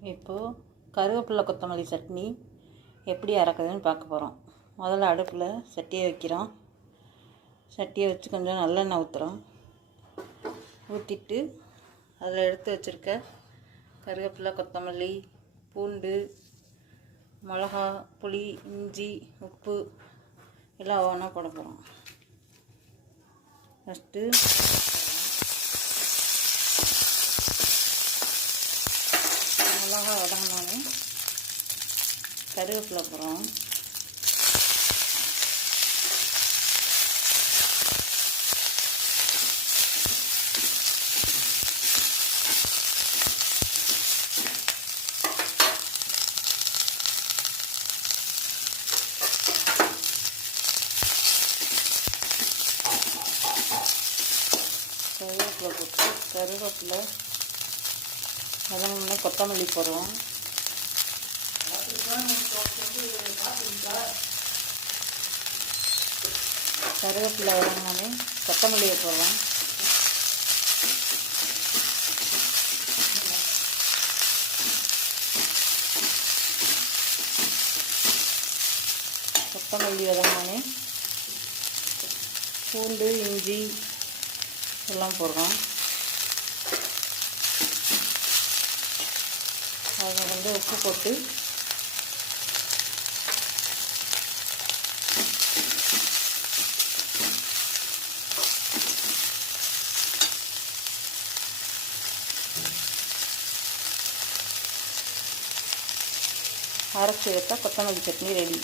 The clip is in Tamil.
இப்போது கருவேப்பிலை கொத்தமல்லி சட்னி எப்படி அரைக்கிறதுன்னு பார்க்க போகிறோம். முதல்ல அடுப்பில் சட்டியை வைக்கிறோம். சட்டியை வச்சு கொஞ்சம் நல்லெண்ணெய் ஊற்றுறோம். ஊற்றிட்டு அதில் எடுத்து வச்சுருக்க கருவேப்பிலை, கொத்தமல்லி, பூண்டு, மிளகா, புளி, இஞ்சி, உப்பு எல்லாம் ஒன்றா போட போகிறோம். ஃபஸ்ட்டு மிளகா வதங்கினோடனே கருவேப்பிலை போடுறோம். கருவேப்பிலை போட்டு கருவேப்பிலை வதங்கினோடனே கொத்தமல்லி போடுறோம். கருவேப்பிலை வதங்கினோடனே கொத்தமல்லியை போடுறோம். கொத்தமல்லி வதங்கினோடனே பூண்டு, இஞ்சி எல்லாம் போடுறோம். அதில் உப்பு போட்டு அரைச்சி வைத்தா கொத்தமல்லி சட்னி ரெடி.